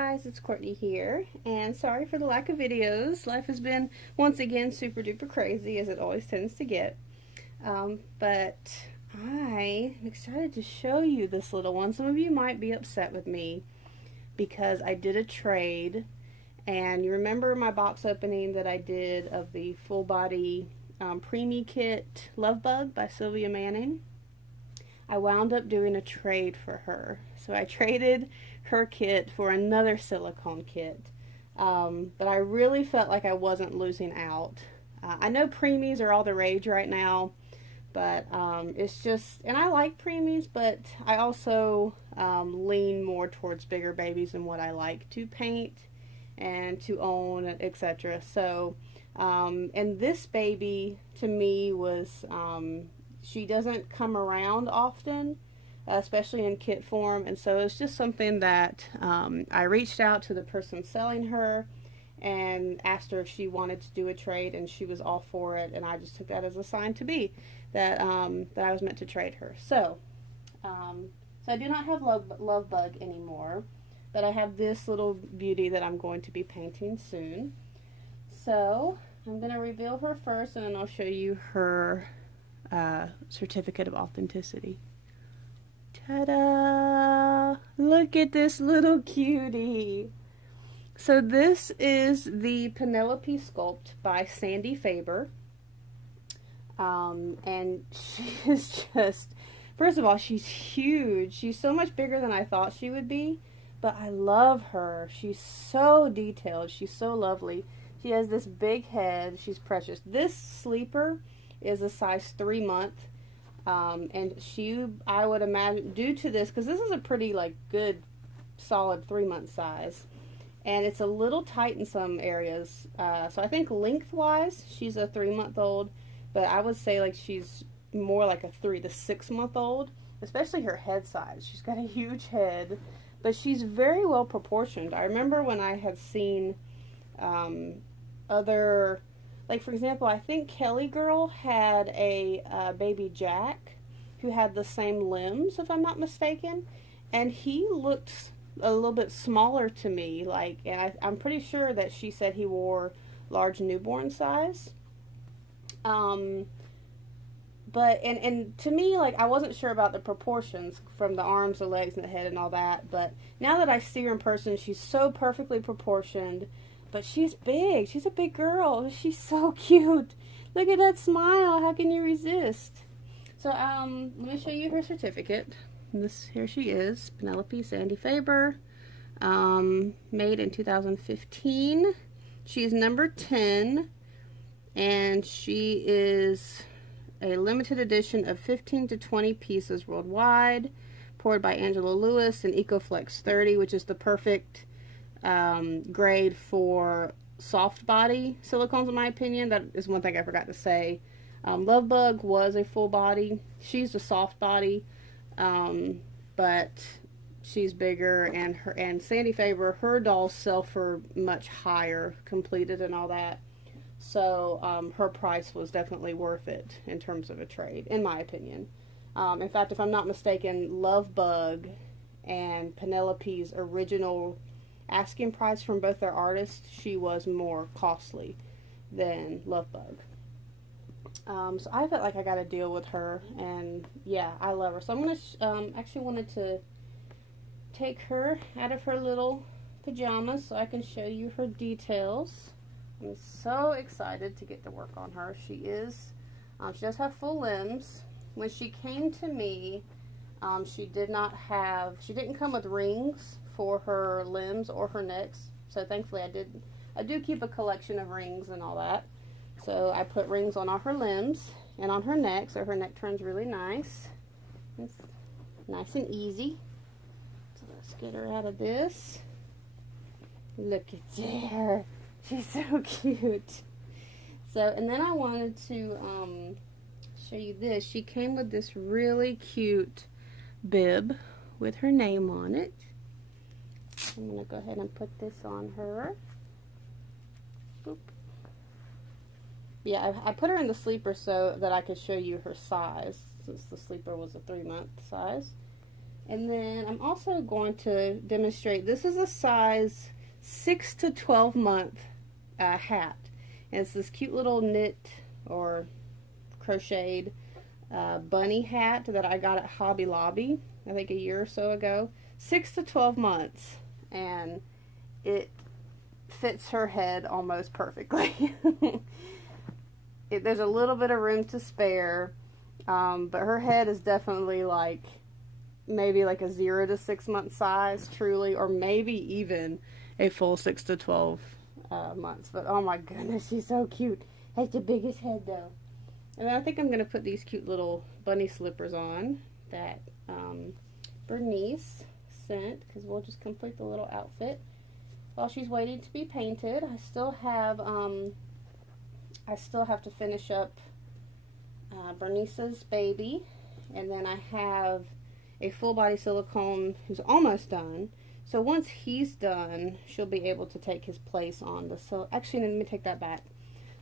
guys, it's Courtney here, and sorry for the lack of videos. Life has been, once again, super duper crazy, as it always tends to get. But I am excited to show you this little one. Some of you might be upset with me because I did a trade, and you remember my box opening that I did of the full body preemie kit Love Bug by Sylvia Manning? I wound up doing a trade for her. So I traded her kit for another silicone kit. But I really felt like I wasn't losing out. I know preemies are all the rage right now, but it's just, and I like preemies, but I also lean more towards bigger babies and what I like to paint and to own, etc. So, and this baby to me was, she doesn't come around often, especially in kit form, and so it's just something that I reached out to the person selling her and asked her if she wanted to do a trade, and she was all for it, and I just took that as a sign to be that that I was meant to trade her. So, so I do not have Love Bug anymore, but I have this little beauty that I'm going to be painting soon. So I'm going to reveal her first, and then I'll show you her certificate of authenticity. Ta-da! Look at this little cutie. So this is the Penelope sculpt by Faber. And she is just, first of all, she's huge. She's so much bigger than I thought she would be, but I love her. She's so detailed. She's so lovely. She has this big head. She's precious. This sleeper is a size 3 month, and she, I would imagine, due to this, because this is a pretty like good solid 3 month size, and it's a little tight in some areas, so I think lengthwise she's a 3 month old, but I would say like she's more like a 3 to 6 month old, especially her head size. She's got a huge head, but she's very well proportioned. I remember when I had seen other, like for example, I think Kelly Girl had a baby Jack who had the same limbs, if I'm not mistaken, and he looked a little bit smaller to me, like, and I'm pretty sure that she said he wore large newborn size. But, and to me, like, I wasn't sure about the proportions from the arms, the legs, and the head and all that, but now that I see her in person, she's so perfectly proportioned. But she's big. She's a big girl. She's so cute. Look at that smile. How can you resist? So, let me show you her certificate. Here she is. Penelope Faber. Made in 2015. She's number 10. And she is a limited edition of 15 to 20 pieces worldwide. Poured by Angela Lewis in EcoFlex 30, which is the perfect grade for soft body silicones, in my opinion. That is one thing I forgot to say. Love Bug was a full body. She's a soft body, but she's bigger, and Faber, her dolls sell for much higher, completed and all that. So her price was definitely worth it in terms of a trade, in my opinion. In fact, if I'm not mistaken, Love Bug and Penelope's original asking price from both their artists, she was more costly than Love Bug. So I felt like I got to deal with her, and yeah, I love her. So I'm gonna actually wanted to take her out of her little pajamas so I can show you her details. I'm so excited to get to work on her. She does have full limbs. When she came to me, she didn't come with rings for her limbs or her necks, so thankfully I do keep a collection of rings and all that. So I put rings on all her limbs and on her neck, so her neck turns really nice. It's nice and easy. So let's get her out of this. Look at there. She's so cute. So, and then I wanted to show you this. She came with this really cute bib with her name on it. I'm going to go ahead and put this on her. Boop. Yeah, I put her in the sleeper so that I could show you her size, since the sleeper was a 3 month size. And then I'm also going to demonstrate, this is a size 6 to 12 month hat. And it's this cute little knit or crocheted bunny hat that I got at Hobby Lobby, I think a year or so ago. 6 to 12 months. And it fits her head almost perfectly. There's a little bit of room to spare, but her head is definitely like maybe like a 0 to 6 month size, truly, or maybe even a full 6 to 12 months. But oh my goodness, she's so cute. Has the biggest head though. And then I think I'm going to put these cute little bunny slippers on that Bernice sent, because we'll just complete the little outfit while she's waiting to be painted. I still have to finish up Bernice's baby, and then I have a full body silicone who's almost done. So once he's done, she'll be able to take his place on the actually, let me take that back.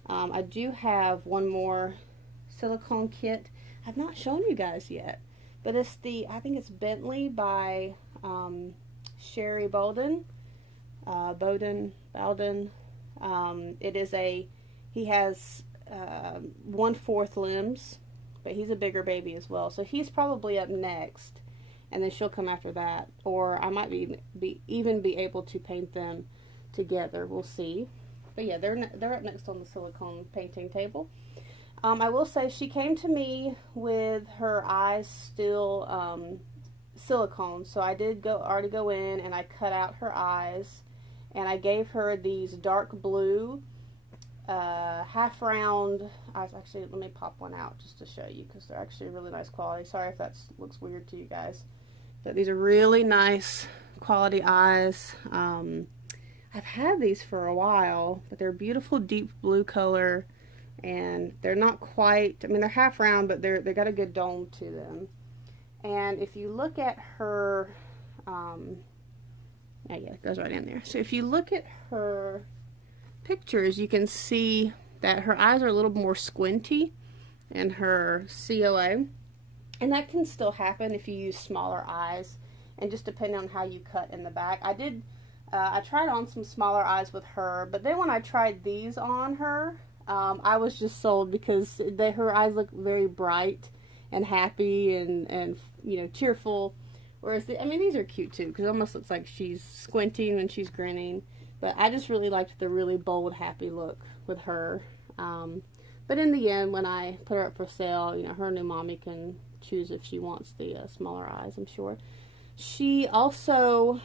I do have one more silicone kit I've not shown you guys yet, but it's I think it's Bentley by Sherry Bowden. It is he has 1/4 limbs, but he's a bigger baby as well, so he's probably up next, and then she'll come after that, or I might even be able to paint them together. We'll see. But yeah, they're up next on the silicone painting table. I will say she came to me with her eyes still silicone, so I did already go in and I cut out her eyes, and I gave her these dark blue half round eyes. Actually, let me pop one out just to show you, because they're actually really nice quality. Sorry if that looks weird to you guys, but these are really nice quality eyes. I've had these for a while, but they're beautiful deep blue color, and they're not quite, I mean, they're half round, but they got a good dome to them. And if you look at her, yeah, it goes right in there. So if you look at her pictures, you can see that her eyes are a little more squinty in her COA, and that can still happen if you use smaller eyes, and just depending on how you cut in the back. I tried on some smaller eyes with her, but then when I tried these on her, I was just sold, because her eyes look very bright and happy and you know, cheerful. Whereas I mean, these are cute too, because it almost looks like she's squinting when she's grinning. But I just really liked the really bold, happy look with her. But in the end, when I put her up for sale, you know, her new mommy can choose if she wants the smaller eyes, I'm sure. She also,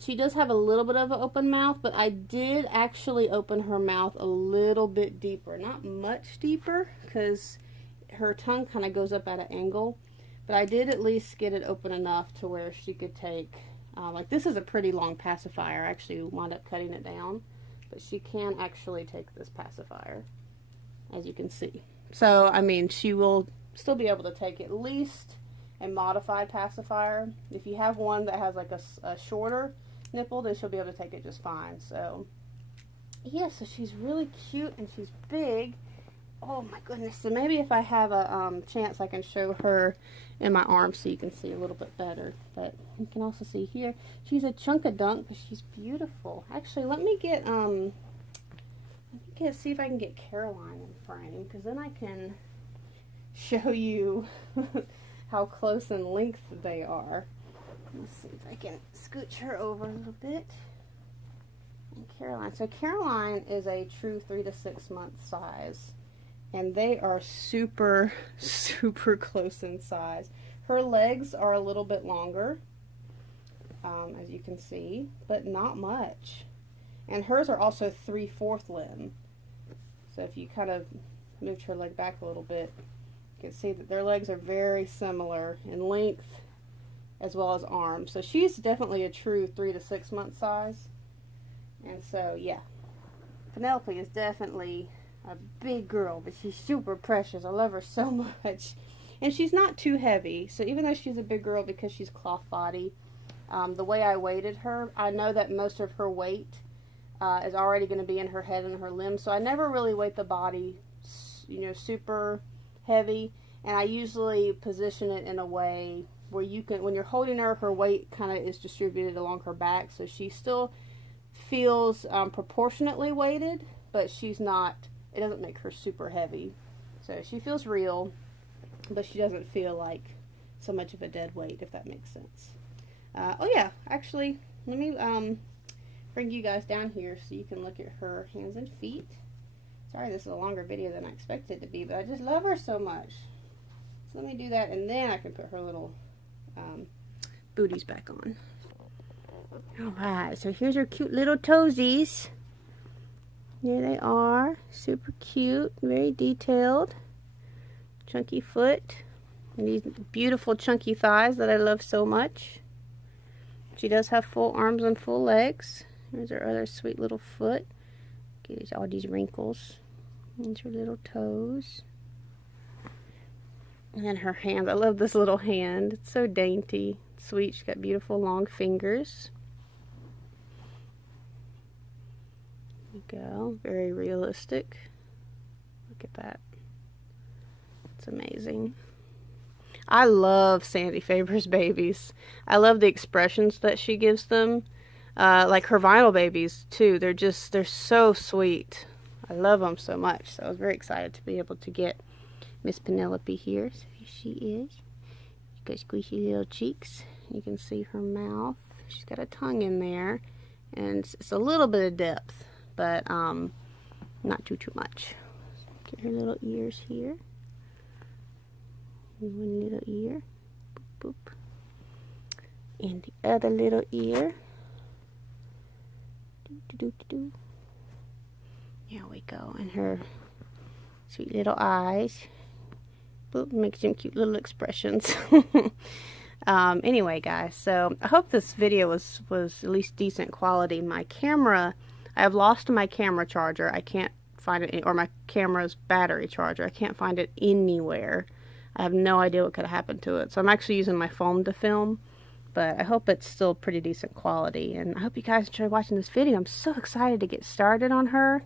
she does have a little bit of an open mouth, but I did actually open her mouth a little bit deeper. Not much deeper, because her tongue kind of goes up at an angle. But I did at least get it open enough to where she could take, like, this is a pretty long pacifier. I actually wound up cutting it down, but she can actually take this pacifier, as you can see. So, I mean, she will still be able to take at least a modified pacifier. If you have one that has like a shorter nipple, then she'll be able to take it just fine. So yeah, so she's really cute and she's big. Oh my goodness. So maybe if I have a chance, I can show her in my arm so you can see a little bit better. But you can also see here, she's a chunk-a-dunk, but she's beautiful. Actually, let me see if I can get Caroline in frame, because then I can show you how close in length they are. Let's see if I can scooch her over a little bit. And Caroline. So Caroline is a true 3 to 6 month size. And they are super, super close in size. Her legs are a little bit longer, as you can see, but not much. And hers are also 3/4 limb. So if you kind of moved her leg back a little bit, you can see that their legs are very similar in length as well as arms. So she's definitely a true 3 to 6 month size. And so yeah, Penelope is definitely a big girl, but she's super precious. I love her so much. And she's not too heavy. So even though she's a big girl, because she's cloth body, the way I weighted her, I know that most of her weight is already going to be in her head and her limbs. So I never really weight the body, you know, super heavy, and I usually position it in a way where you can, when you're holding her, her weight kind of is distributed along her back, so she still feels proportionately weighted, but she's not, it doesn't make her super heavy. So she feels real, but she doesn't feel like so much of a dead weight, if that makes sense. Oh yeah, actually, let me bring you guys down here so you can look at her hands and feet. Sorry, this is a longer video than I expected it to be, but I just love her so much. So let me do that, and then I can put her little booties back on. Alright, so here's her cute little toesies. There they are. Super cute, very detailed. Chunky foot. And these beautiful chunky thighs that I love so much. She does have full arms and full legs. Here's her other sweet little foot. Get all these wrinkles. Here's her little toes. And then her hand. I love this little hand. It's so dainty. Sweet. She's got beautiful long fingers. There you go. Very realistic. Look at that. It's amazing. I love Sandy Faber's babies. I love the expressions that she gives them. Like her vinyl babies too. They're so sweet. I love them so much. So I was very excited to be able to get Miss Penelope here. So here she is. She's got squishy little cheeks. You can see her mouth. She's got a tongue in there. And it's a little bit of depth, but not too much. Get her little ears here. One little ear. Boop, boop. And the other little ear. Doo, doo, doo, doo. There we go. And her sweet little eyes. Boop, makes some cute little expressions. Anyway, guys, so I hope this video was at least decent quality. My camera, I have lost my camera charger. I can't find it, or my camera's battery charger. I can't find it anywhere. I have no idea what could have happened to it. So I'm actually using my phone to film. But I hope it's still pretty decent quality. And I hope you guys enjoyed watching this video. I'm so excited to get started on her.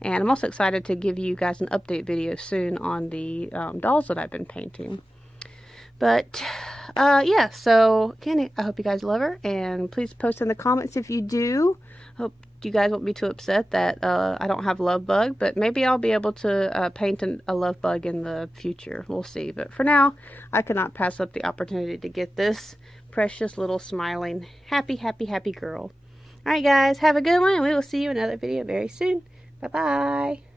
And I'm also excited to give you guys an update video soon on the dolls that I've been painting. But, yeah. So, again, I hope you guys love her. And please post in the comments if you do. Hope you guys won't be too upset that I don't have Love Bug, but maybe I'll be able to paint a Love Bug in the future. We'll see. But for now, I could not pass up the opportunity to get this precious little smiling, happy girl. Alright guys, have a good one, and we will see you in another video very soon. Bye-bye.